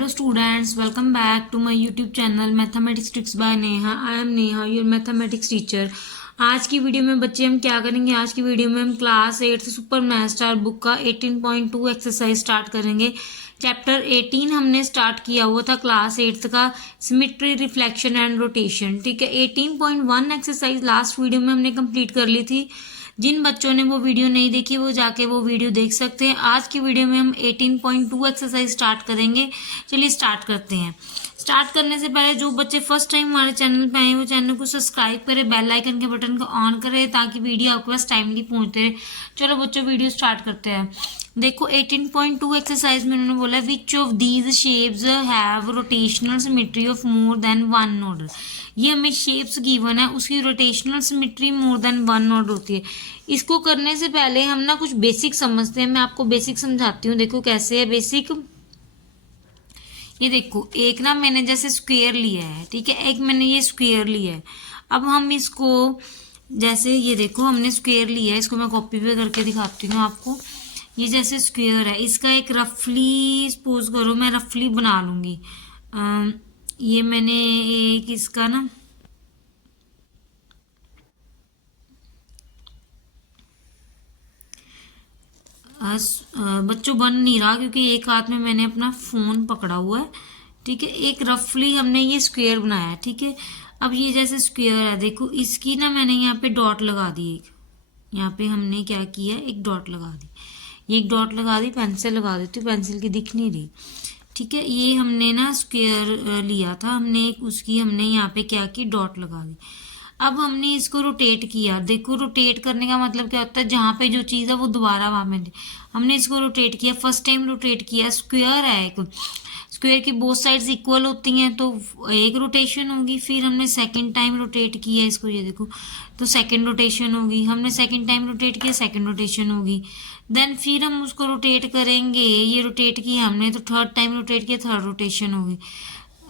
Hello students, welcome back to my YouTube channel Mathematics Tricks by Neha. I am Neha, your mathematics teacher. आज की video में बच्चे हम क्या करेंगे? आज की वीडियो में हम class 8 super math star book का 18.2 एक्सरसाइज स्टार्ट करेंगे। चैप्टर 18 हमने स्टार्ट किया हुआ था क्लास 8 का, सिमेट्री, रिफ्लेक्शन एंड रोटेशन। ठीक है, 18.1 एक्सरसाइज लास्ट वीडियो में हमने कंप्लीट कर ली थी। जिन बच्चों ने वो वीडियो नहीं देखी वो जाके वो वीडियो देख सकते हैं। आज की वीडियो में हम 18.2 एक्सरसाइज स्टार्ट करेंगे। चलिए स्टार्ट करते हैं। स्टार्ट करने से पहले जो बच्चे फर्स्ट टाइम हमारे चैनल पे आए वो चैनल को सब्सक्राइब करें, बेल आइकन के बटन को ऑन करें ताकि वीडियो आपके पास टाइमली पहुंचते रहे। चलो बच्चों वीडियो स्टार्ट करते हैं। देखो 18.2 एक्सरसाइज में उन्होंने बोला which of these shapes have rotational symmetry of more than one order. ये हमें शेप्स गिवन है, उसकी rotational symmetry more than one order होती है। इसको करने से पहले हम ना कुछ बेसिक समझते हैं। मैं आपको बेसिक समझाती हूँ। देखो कैसे है बेसिक। ये देखो एक ना मैंने जैसे स्क्वायर लिया है, ठीक है, एक मैंने ये स्क्वायर लिया है। अब हम इसको जैसे ये देखो हमने स्क्वायर लिया है, इसको मैं कॉपी पे करके दिखाती हूँ आपको। ये जैसे स्क्वायर है, इसका एक रफली सपोज करो मैं रफली बना लूँगी। ये मैंने एक इसका ना बच्चों बन नहीं रहा क्योंकि एक हाथ में मैंने अपना फ़ोन पकड़ा हुआ है। ठीक है, एक रफली हमने ये स्क्वायर बनाया है। ठीक है, अब ये जैसे स्क्वायर है, देखो इसकी ना मैंने यहाँ पे डॉट लगा दी। एक यहाँ पे हमने क्या किया, एक डॉट लगा दी। ये एक डॉट लगा दी, पेंसिल लगा देती हूँ, पेंसिल की दिख नहीं रही। ठीक है, ये हमने ना स्क्वायर लिया था, हमने एक उसकी हमने यहाँ पे क्या की, डॉट लगा दी। अब हमने इसको रोटेट किया। देखो रोटेट करने का मतलब क्या होता है, जहाँ पे जो चीज़ है वो दोबारा वहाँ में हमने इसको रोटेट किया। फर्स्ट टाइम रोटेट किया, स्क्वायर है एक, स्क्वायर की बोथ साइड्स इक्वल होती हैं तो एक रोटेशन होगी। फिर हमने सेकंड टाइम रोटेट किया इसको, ये देखो, तो सेकंड रोटेशन होगी। हमने सेकंड टाइम रोटेट किया, सेकंड रोटेशन होगी। देन फिर हम उसको रोटेट करेंगे, ये रोटेट किया हमने तो थर्ड टाइम रोटेट किया, थर्ड रोटेशन होगी।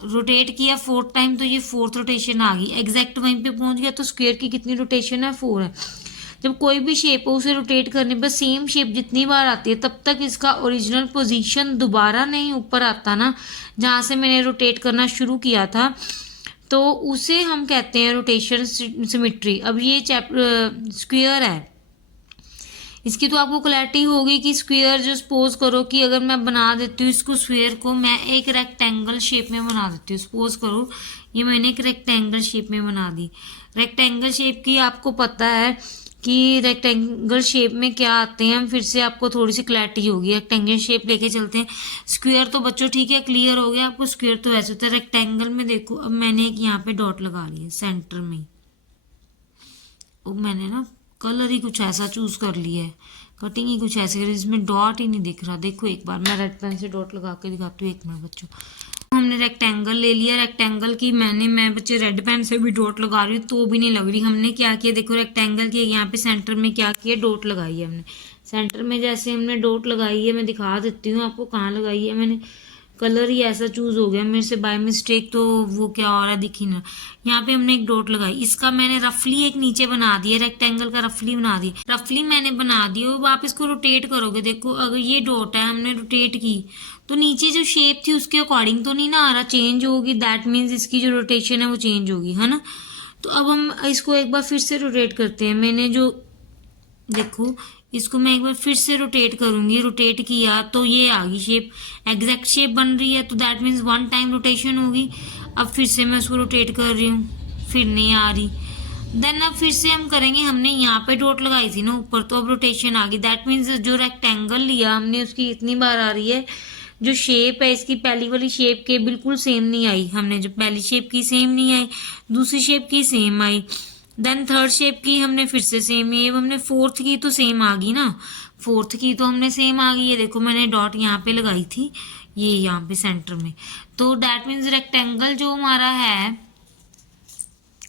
रोटेट किया फोर्थ टाइम तो ये फोर्थ रोटेशन आ गई। एग्जैक्ट वहीं पे पहुंच गया तो स्क्वायर की कितनी रोटेशन है, 4 है। जब कोई भी शेप हो उसे रोटेट करने पर सेम शेप जितनी बार आती है तब तक इसका ओरिजिनल पोजीशन दोबारा नहीं ऊपर आता ना, जहाँ से मैंने रोटेट करना शुरू किया था, तो उसे हम कहते हैं रोटेशन सिमेट्री। अब ये स्क्वायर है, इसकी तो आपको क्लैरिटी होगी कि स्क्वायर जो सपोज करो कि अगर मैं बना देती हूँ इसको, स्क्वायर को मैं एक रेक्टेंगल शेप में बना देती हूँ। सपोज करो ये मैंने एक रेक्टेंगल शेप में बना दी। रेक्टेंगल शेप की आपको पता है कि रेक्टेंगल शेप में क्या आते हैं, फिर से आपको थोड़ी सी क्लैरिटी होगी। रेक्टेंगल शेप लेके चलते हैं। स्क्वायर तो बच्चों ठीक है, क्लियर हो गया आपको। स्क्वायर तो वैसे होता है। रेक्टेंगल में देखो अब मैंने एक यहाँ पे डॉट लगा लिया सेंटर में। अब मैंने ना कलर ही कुछ ऐसा चूज कर लिया है, कटिंग ही कुछ ऐसे करी जिसमें डॉट ही नहीं दिख रहा। देखो एक बार मैं रेड पेन से डॉट लगा के दिखाती हूँ, एक मिनट बच्चों। हमने रेक्टेंगल ले लिया, रेक्टेंगल की मैं बच्चे रेड पेन से भी डॉट लगा रही हूँ तो भी नहीं लग रही। हमने क्या किया, देखो रेक्टेंगल के यहाँ पे सेंटर में क्या किया, डॉट लगाई है हमने। सेंटर में जैसे हमने डॉट लगाई है, मैं दिखा देती हूँ आपको कहाँ लगाई है मैंने। कलर ही ऐसा चूज हो गया मेरे से बाय मिस्टेक, तो वो क्या हो रहा है दिखी ना। यहाँ पे हमने एक डॉट लगाई, इसका मैंने रफली एक नीचे बना दिया, रेक्टेंगल का रफली बना दिया। रफली मैंने बना दी, अब आप इसको रोटेट करोगे। देखो अगर ये डॉट है, हमने रोटेट की तो नीचे जो शेप थी उसके अकॉर्डिंग तो नहीं ना आ रहा, चेंज होगी। दैट मीन्स इसकी जो रोटेशन है वो चेंज होगी, है ना। तो अब हम इसको एक बार फिर से रोटेट करते हैं। मैंने जो देखो इसको मैं एक बार फिर से रोटेट करूंगी, रोटेट किया तो ये आ गई शेप, एग्जैक्ट शेप बन रही है, तो that means one time rotation होगी। अब फिर से मैं उसको रोटेट कर रही हूँ, फिर नहीं आ रही। देन अब फिर से हम करेंगे, हमने यहाँ पे डॉट लगाई थी ना ऊपर, तो अब रोटेशन आ गई। दैट मीन्स जो रेक्टेंगल लिया हमने उसकी इतनी बार आ रही है। जो शेप है इसकी पहली वाली शेप के बिल्कुल सेम नहीं आई, हमने जो पहली शेप की सेम नहीं आई, दूसरी शेप की सेम आई। देन थर्ड शेप की हमने फिर से सेम, ये हमने फोर्थ की तो सेम आ गई ना, फोर्थ की तो हमने सेम आ गई। ये देखो मैंने डॉट यहाँ पे लगाई थी, ये यहाँ पे सेंटर में। तो दैट मीन्स रेक्टेंगल जो हमारा है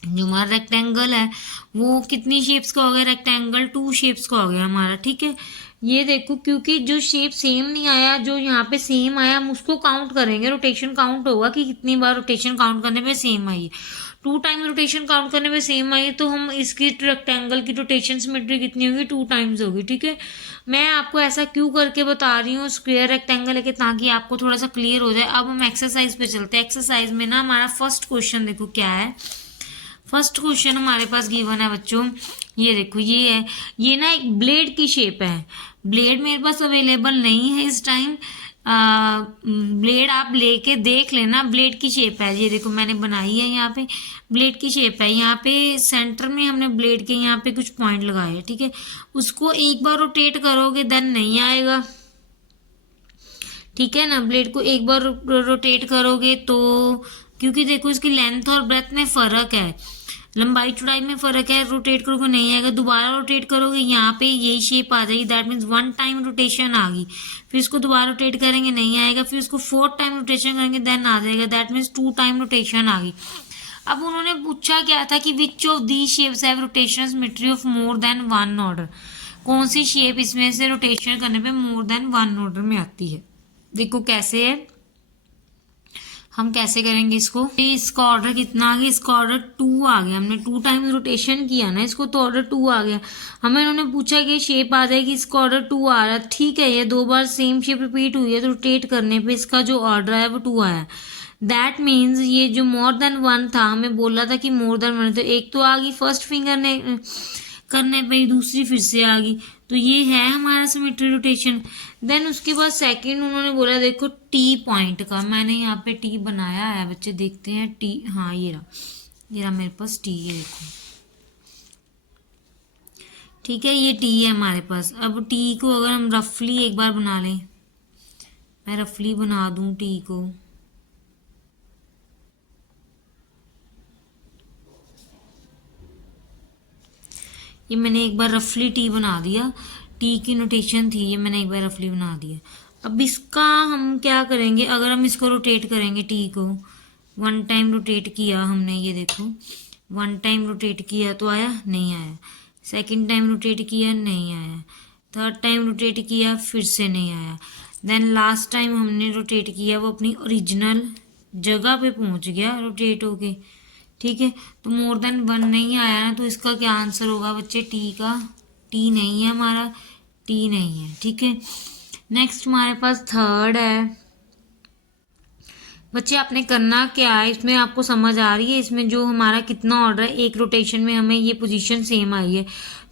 जो हमारा रेक्टेंगल है वो कितनी शेप्स का हो गया, रेक्टेंगल 2 शेप्स का हो गया हमारा, ठीक है। ये देखो क्योंकि जो शेप सेम नहीं आया, जो यहाँ पे सेम आया हम उसको काउंट करेंगे, रोटेशन काउंट होगा कि कितनी बार रोटेशन काउंट करने पे सेम आई है। 2 टाइम रोटेशन काउंट करने पे सेम आई है तो हम इसकी रेक्टेंगल की रोटेशन सिमेट्री कितनी होगी, 2 टाइम्स होगी, ठीक है। मैं आपको ऐसा क्यों करके बता रही हूँ स्क्वायर रेक्टेंगल है कि ताकि आपको थोड़ा सा क्लियर हो जाए। अब हम एक्सरसाइज पे चलते हैं। एक्सरसाइज में ना हमारा फर्स्ट क्वेश्चन देखो क्या है। फर्स्ट क्वेश्चन हमारे पास गिवन है बच्चों, ये देखो ये है, ये ना एक ब्लेड की शेप है। ब्लेड मेरे पास अवेलेबल नहीं है इस टाइम, ब्लेड आप लेके देख लेना, ब्लेड की शेप है, ये देखो मैंने बनाई है यहाँ पे, ब्लेड की शेप है। यहाँ पे सेंटर में हमने ब्लेड के यहाँ पे कुछ पॉइंट लगाए हैं, ठीक है। उसको एक बार रोटेट करोगे देन नहीं आएगा, ठीक है ना। ब्लेड को एक बार रोटेट करोगे तो, क्योंकि देखो इसकी लेंथ और ब्रेथ में फर्क है, लंबाई चौड़ाई में फर्क है, रोटेट करोगे नहीं आएगा। दोबारा रोटेट करोगे यहाँ पे यही शेप आ जाएगी, दैट मीन्स 1 टाइम रोटेशन आ गई। फिर इसको दोबारा रोटेट करेंगे नहीं आएगा, फिर इसको 4th टाइम रोटेशन करेंगे देन आ जाएगा, दैट मीन्स 2 टाइम रोटेशन आ गई। अब उन्होंने पूछा क्या था कि which of the shapes have rotation symmetry of more than 1 order, कौन सी शेप इसमें से रोटेशन करने पे मोर देन 1 ऑर्डर में आती है। देखो कैसे है, हम कैसे करेंगे इसको। इसका ऑर्डर कितना आ गया, इसका ऑर्डर 2 आ गया, हमने 2 टाइम रोटेशन किया ना इसको तो ऑर्डर 2 आ गया। हमें इन्होंने पूछा कि शेप आ जाएगी, इसका ऑर्डर 2 आ रहा है, ठीक है। ये 2 बार सेम शेप रिपीट हुई है तो रोटेट करने पे इसका जो ऑर्डर है वो 2 आया। दैट मीन्स ये जो मोर देन 1 था, हमें बोला था कि मोर देन 1, तो एक तो आ गई फर्स्ट फिंगर ने करने पे, दूसरी फिर से आ गई, तो ये है हमारा सिमेट्री रोटेशन। देन उसके बाद सेकंड उन्होंने बोला देखो टी पॉइंट का, मैंने यहाँ पे टी बनाया है बच्चे, देखते हैं टी, हाँ ये रहा मेरे पास टी, ये देखो, ठीक है, ये टी है हमारे पास। अब टी को अगर हम रफली एक बार बना लें, मैं रफली बना दूं टी को, ये मैंने एक बार रफली टी बना दिया, टी की नोटेशन थी ये, मैंने एक बार रफली बना दिया। अब इसका हम क्या करेंगे, अगर हम इसको रोटेट करेंगे, टी को 1 टाइम रोटेट किया हमने, ये देखो 1 टाइम रोटेट किया तो आया नहीं आया, सेकंड टाइम रोटेट किया नहीं आया, थर्ड टाइम रोटेट किया फिर से नहीं आया, देन लास्ट टाइम हमने रोटेट किया वो अपनी ओरिजिनल जगह पे पहुंच गया रोटेट होके, ठीक है। तो मोर देन 1 नहीं आया ना, तो इसका क्या आंसर होगा बच्चे, टी का, टी नहीं है हमारा, टी नहीं है, ठीक है। नेक्स्ट हमारे पास थर्ड है बच्चे, आपने करना क्या है इसमें, आपको समझ आ रही है इसमें जो हमारा कितना ऑर्डर है, एक रोटेशन में हमें ये पोजीशन सेम आई है,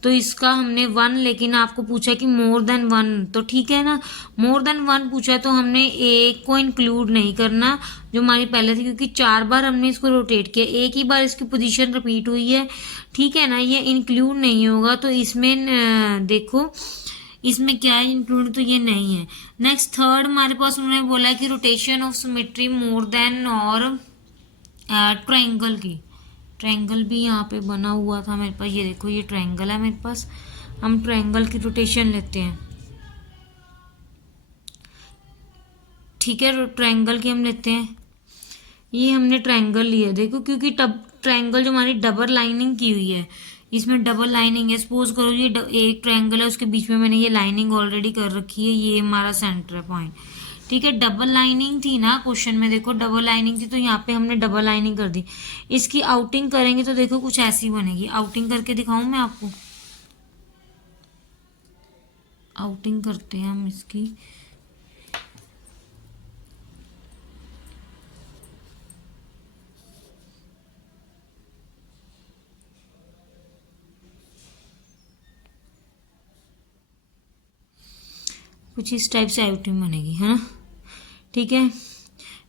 तो इसका हमने 1, लेकिन आपको पूछा कि मोर देन 1, तो ठीक है ना, मोर देन 1 पूछा तो हमने एक को इंक्लूड नहीं करना जो हमारी पहले थी, क्योंकि 4 बार हमने इसको रोटेट किया, एक ही बार इसकी पोजीशन रिपीट हुई है, ठीक है ना, ये इंक्लूड नहीं होगा। तो इसमें देखो इसमें क्या है इंक्लूड, तो ये नहीं है। नेक्स्ट थर्ड हमारे पास उन्होंने बोला कि rotation of symmetry more than और ट्रायंगल की, ट्रायंगल भी यहाँ पे बना हुआ था मेरे पास, ये देखो ये ट्रायंगल है मेरे पास, हम ट्रायंगल की रोटेशन लेते हैं, ठीक है, ट्रायंगल की हम लेते हैं, ये हमने ट्रायंगल लिया देखो, क्योंकि टब ट्रायंगल जो हमारी डबल लाइनिंग की हुई है, इसमें डबल लाइनिंग है, सपोज करो ये एक ट्रायंगल है, उसके बीच में मैंने ये लाइनिंग ऑलरेडी कर रखी है, ये हमारा सेंटर है पॉइंट, ठीक है। डबल लाइनिंग थी ना क्वेश्चन में, देखो डबल लाइनिंग थी तो यहाँ पे हमने डबल लाइनिंग कर दी। इसकी आउटिंग करेंगे तो देखो कुछ ऐसी बनेगी, आउटिंग करके दिखाऊं मैं आपको, आउटिंग करते हैं हम इसकी, कुछ इस टाइप से आउटिंग बनेगी, है ना, ठीक है।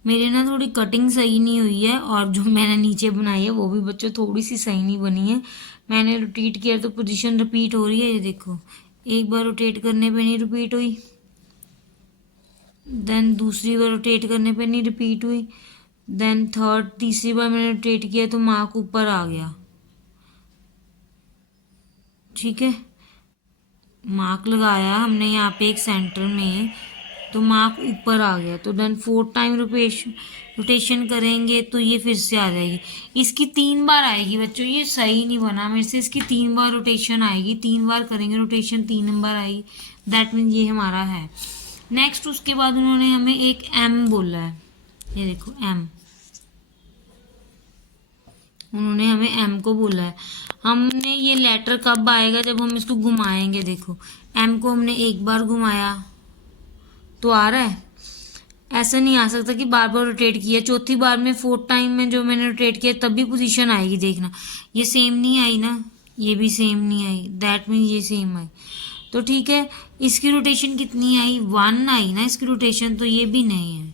मेरे ना थोड़ी कटिंग सही नहीं हुई है, और जो मैंने नीचे बनाई है वो भी बच्चों थोड़ी सी सही नहीं बनी है, मैंने रोटेट किया तो पोजीशन रिपीट हो रही है, ये देखो एक बार रोटेट करने पे नहीं रिपीट हुई, देन दूसरी बार रोटेट करने पे नहीं रिपीट हुई, देन थर्ड तीसरी बार मैंने रोटेट किया तो मार्क ऊपर आ गया, ठीक है, मार्क लगाया हमने यहाँ पे एक सेंटर में, तो मार्क ऊपर आ गया। तो देन 4 टाइम रोटेशन करेंगे तो ये फिर से आ जाएगी। इसकी 3 बार आएगी बच्चों, ये सही नहीं बना मेरे से। इसकी 3 बार रोटेशन आएगी, 3 बार करेंगे रोटेशन, 3 नंबर आएगी। दैट मीन्स ये हमारा है। नेक्स्ट उसके बाद उन्होंने हमें एक एम बोला है, ये देखो एम, उन्होंने हमें एम को बोला है। हमने ये लेटर कब आएगा, जब हम इसको घुमाएंगे। देखो एम को हमने एक बार घुमाया तो आ रहा है, ऐसा नहीं आ सकता कि बार बार रोटेट किया। चौथी बार में 4 टाइम में जो मैंने रोटेट किया तब भी पोजीशन आएगी। देखना ये सेम नहीं आई ना, ये भी सेम नहीं आई, दैट मीन्स ये सेम आई। तो ठीक है, इसकी रोटेशन कितनी आई, 1 आई ना इसकी रोटेशन, तो ये भी नहीं है,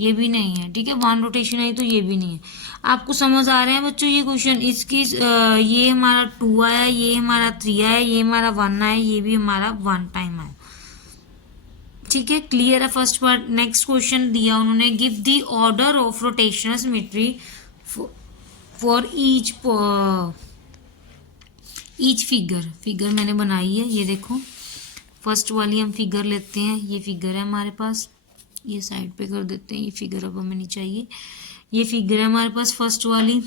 ये भी नहीं है। ठीक है, 1 रोटेशन आई तो ये भी नहीं है। आपको समझ आ रहे हैं बच्चों ये क्वेश्चन? इसकी ये हमारा 2 आया, ये हमारा 3 आया, ये हमारा 1 आया, ये भी हमारा 1 टाइम आया। ठीक है, क्लियर है फर्स्ट पार्ट। नेक्स्ट क्वेश्चन दिया उन्होंने, give the order of rotational symmetry for each figure मैंने बनाई है। ये देखो फर्स्ट वाली हम फिगर लेते हैं, ये फिगर है हमारे पास, ये साइड पे कर देते हैं, ये फिगर अब हमें नहीं चाहिए। ये फिगर है हमारे पास फर्स्ट वाली।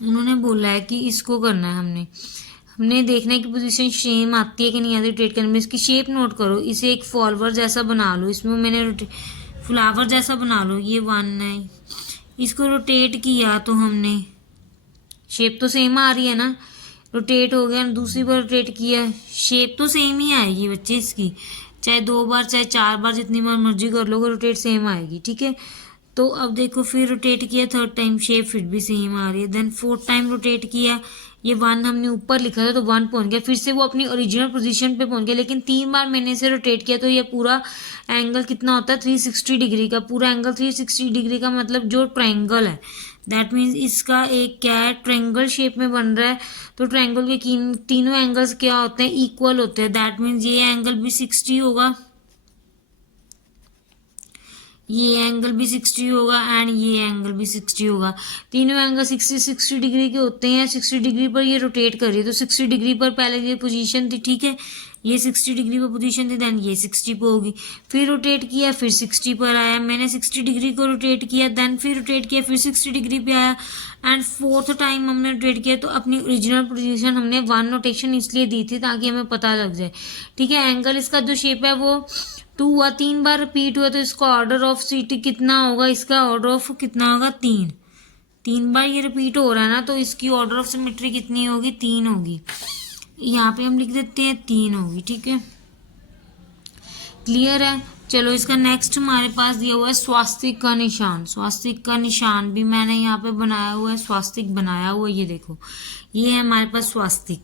उन्होंने बोला है कि इसको करना है, हमने देखना है कि पोजीशन सेम आती है कि नहीं आती रोटेट करने में। इसकी शेप नोट करो, इसे एक फॉलोवर जैसा बना लो, इसमें मैंने फ्लावर जैसा बना लो, ये 1 है। इसको रोटेट किया तो हमने, शेप तो सेम आ रही है ना, रोटेट हो गया, दूसरी बार रोटेट किया, शेप तो सेम ही आएगी बच्चे इसकी, चाहे 2 बार चाहे 4 बार जितनी बार मर्जी कर लोगे, रोटेट सेम आएगी। ठीक है, तो अब देखो फिर रोटेट किया 3rd टाइम, शेप फिर भी सेम आ रही है। देन 4th टाइम रोटेट किया, ये 1 हमने ऊपर लिखा था तो 1 पहुंच गया, फिर से वो अपनी ओरिजिनल पोजीशन पे पहुंच गया। लेकिन 3 बार मैंने इसे रोटेट किया तो ये पूरा एंगल कितना होता है, 360 डिग्री का। पूरा एंगल 360 डिग्री का मतलब जो ट्रायंगल है, दैट मीन्स इसका एक क्या है, ट्रायंगल शेप में बन रहा है। तो ट्रायंगल के तीनों एंगल्स क्या होते हैं, इक्वल होते हैं। दैट मीन्स ये एंगल भी 60 होगा, ये एंगल भी 60 होगा एंड ये एंगल भी 60 होगा। तीनों एंगल 60 डिग्री के होते हैं। 60 डिग्री पर ये रोटेट कर रही है, तो 60 डिग्री पर पहले ये पोजीशन थी। ठीक है, ये 60 डिग्री पर पोजीशन थी, देन ये 60 पे होगी। फिर रोटेट किया, फिर 60 पर आया, मैंने 60 डिग्री को रोटेट किया, देन फिर रोटेट किया, फिर 60 डिग्री पे आया एंड 4th टाइम हमने रोटेट किया। तो अपनी ओरिजिनल पोजीशन हमने 1 रोटेशन इसलिए दी थी ताकि हमें पता लग जाए। ठीक है, एंगल इसका जो शेप है वो 2 हुआ, 3 बार रिपीट हुआ, तो इसका ऑर्डर ऑफ सीटी कितना होगा, इसका ऑर्डर ऑफ कितना होगा, 3 बार ये रिपीट हो रहा है ना, तो इसकी ऑर्डर ऑफ सिमेट्री कितनी होगी, 3 होगी। यहाँ पे हम लिख देते हैं 3 होगी। ठीक है, क्लियर है। चलो इसका नेक्स्ट हमारे पास दिया हुआ है स्वास्तिक का निशान। स्वास्तिक का निशान भी मैंने यहाँ पे बनाया हुआ है, स्वास्तिक बनाया हुआ है, ये देखो ये है हमारे पास स्वास्तिक।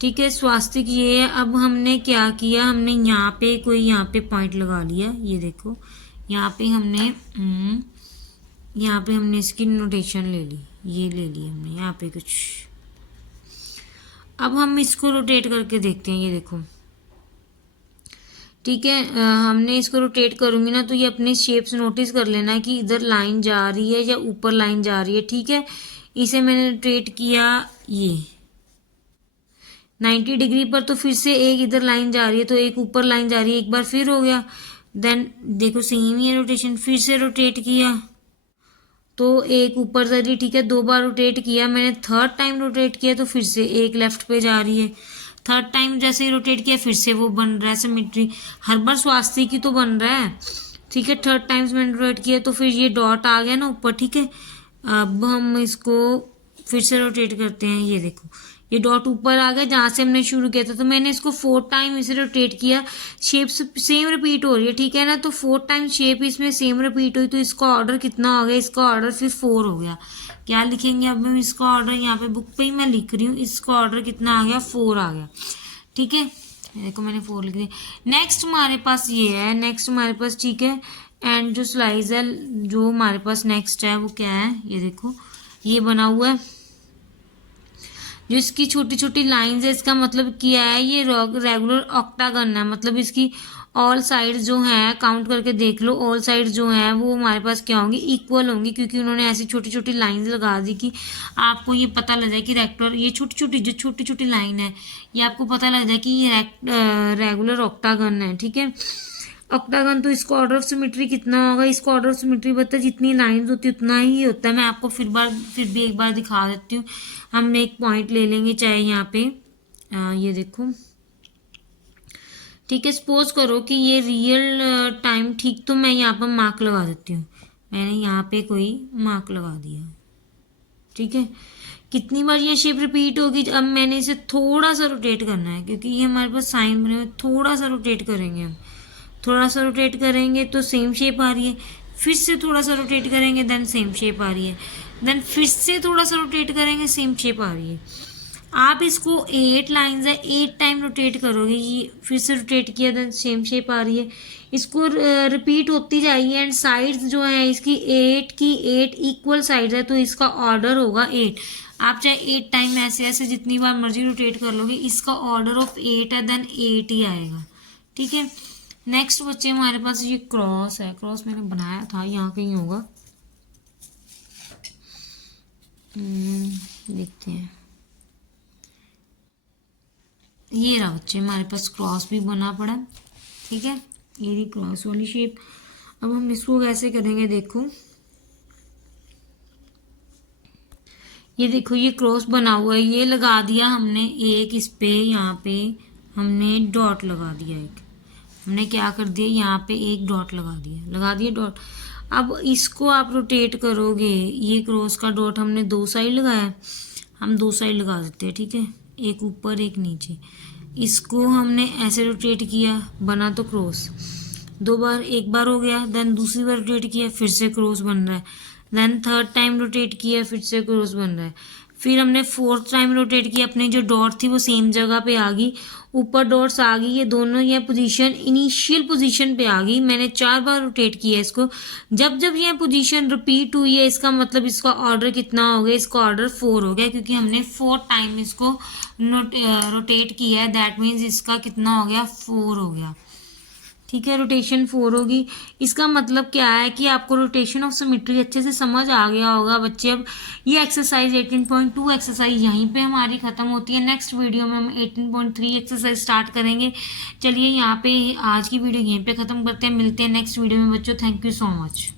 ठीक है, स्वास्तिक ये है। अब हमने क्या किया, हमने यहाँ पे कोई यहाँ पे पॉइंट लगा लिया, ये देखो यहाँ पे हमने इसकी नोटेशन ले ली, ये ले ली हमने यहाँ पे कुछ। अब हम इसको रोटेट करके देखते हैं, ये देखो। ठीक है, हमने इसको रोटेट करूंगी ना तो ये अपने शेप्स नोटिस कर लेना कि इधर लाइन जा रही है या ऊपर लाइन जा रही है। ठीक है, इसे मैंने रोटेट किया ये 90 डिग्री पर, तो फिर से एक इधर लाइन जा रही है, तो एक ऊपर लाइन जा रही है, एक बार फिर हो गया। देन देखो सेम ही है रोटेशन, फिर से रोटेट किया तो एक ऊपर जा रही है। ठीक है, 2 बार रोटेट किया मैंने, 3rd टाइम रोटेट किया तो फिर से एक लेफ्ट पे जा रही है। 3rd टाइम जैसे ही रोटेट किया फिर से वो बन रहा है सिमेट्री, हर बार स्वास्तिक ही तो बन रहा है। ठीक है, 3rd टाइम मैंने रोटेट किया तो फिर ये डॉट आ गया ना ऊपर। ठीक है, अब हम इसको फिर से रोटेट करते हैं, ये देखो ये डॉट ऊपर आ गया जहाँ से हमने शुरू किया था। तो मैंने इसको 4 टाइम इसे रोटेट किया, शेप सेम रिपीट हो रही है। ठीक है ना, तो 4 टाइम शेप इसमें सेम रिपीट हुई, तो इसका ऑर्डर कितना हो गया, इसका ऑर्डर फिर 4 हो गया। क्या लिखेंगे अब हम इसका ऑर्डर, यहाँ पे बुक पे ही मैं लिख रही हूँ, इसका ऑर्डर कितना आ गया, 4 आ गया। ठीक है, देखो मैंने 4 लिख दिया। नेक्स्ट हमारे पास ये है, नेक्स्ट हमारे पास ठीक है, एंड जो स्लाइस है जो हमारे पास नेक्स्ट है वो क्या है, ये देखो ये बना हुआ है, जो इसकी छोटी छोटी लाइंस है, इसका मतलब क्या है, ये रेगुलर ऑक्टागन है, मतलब इसकी ऑल साइड्स जो हैं काउंट करके देख लो, ऑल साइड्स जो हैं वो हमारे पास क्या होंगी, इक्वल होंगी, क्योंकि उन्होंने ऐसी छोटी छोटी लाइंस लगा दी कि आपको ये पता लग जाए कि रेक्टर, ये छोटी छोटी लाइन है, ये आपको पता लग जाए कि ये रेगुलर ऑक्टागन है। ठीक है, ऑक्टागन तो इसको ऑर्डर ऑफ सिमेट्री कितना होगा, इसको ऑर्डर ऑफ सिमेट्री बता है जितनी लाइंस होती है उतना ही होता है। मैं आपको फिर भी एक बार दिखा देती हूँ। हम एक पॉइंट ले लेंगे, चाहे यहाँ पे ये देखो, ठीक है, सपोज करो कि ये रियल टाइम, ठीक, तो मैं यहाँ पर मार्क लगा देती हूँ। मैंने यहाँ पे कोई मार्क लगा दिया। ठीक है, कितनी बार ये शेप रिपीट होगी, अब मैंने इसे थोड़ा सा रोटेट करना है, क्योंकि ये हमारे पास साइन बने हुए, थोड़ा सा रोटेट करेंगे हम, थोड़ा सा रोटेट करेंगे तो सेम शेप आ रही है, फिर से थोड़ा सा रोटेट करेंगे देन सेम शेप आ रही है, देन फिर से थोड़ा सा रोटेट करेंगे सेम शेप आ रही है। आप इसको 8 लाइंस है, 8 टाइम रोटेट करोगे, ये फिर से रोटेट किया देन सेम शेप आ रही है। इसको रिपीट होती जाएगी एंड साइड्स जो है इसकी 8 की 8 इक्वल साइड्स है, तो इसका ऑर्डर होगा 8। आप चाहे 8 टाइम ऐसे ऐसे जितनी बार मर्जी रोटेट कर लोगे, इसका ऑर्डर ऑफ 8 है, देन 8 ही आएगा। ठीक है, नेक्स्ट बच्चे हमारे पास ये क्रॉस है, क्रॉस मैंने बनाया था, यहाँ कहीं होगा, देखते हैं। ये रहा बच्चे, हमारे पास क्रॉस भी बना पड़ा। ठीक है, ये रही क्रॉस वाली शेप। अब हम इसको कैसे करेंगे, देखो ये देखो, ये क्रॉस बना हुआ है, ये लगा दिया हमने एक, इस पे यहाँ पे हमने डॉट लगा दिया, एक हमने क्या कर दिया, यहाँ पे एक डॉट लगा दिया डॉट। अब इसको आप रोटेट करोगे, ये क्रॉस का डॉट हमने 2 साइड लगाया, हम 2 साइड लगा देते हैं। ठीक है, एक ऊपर एक नीचे, इसको हमने ऐसे रोटेट किया, बना तो क्रॉस, 2 बार, एक बार हो गया, देन दूसरी बार रोटेट किया, फिर से क्रॉस बन रहा है, देन थर्ड टाइम रोटेट किया, फिर से क्रॉस बन रहा है, फिर हमने 4th टाइम रोटेट किया, अपनी जो डॉट थी वो सेम जगह पे आ गई, ऊपर डॉट्स आ गई, ये दोनों ये पोजीशन इनिशियल पोजीशन पे आ गई। मैंने 4 बार रोटेट किया इसको, जब जब ये पोजीशन रिपीट हुई है, इसका मतलब इसका ऑर्डर कितना हो गया, इसका ऑर्डर 4 हो गया, क्योंकि हमने 4 टाइम इसको रोटेट किया है, दैट मीन्स इसका कितना हो गया, 4 हो गया। ठीक है, रोटेशन 4 होगी। इसका मतलब क्या है कि आपको रोटेशन ऑफ सिमेट्री अच्छे से समझ आ गया होगा बच्चे। अब ये एक्सरसाइज 18.2 एक्सरसाइज यहीं पे हमारी ख़त्म होती है। नेक्स्ट वीडियो में हम 18.3 एक्सरसाइज स्टार्ट करेंगे। चलिए यहाँ पे आज की वीडियो यहीं पे ख़त्म करते हैं, मिलते हैं नेक्स्ट वीडियो में बच्चों। Thank you so much.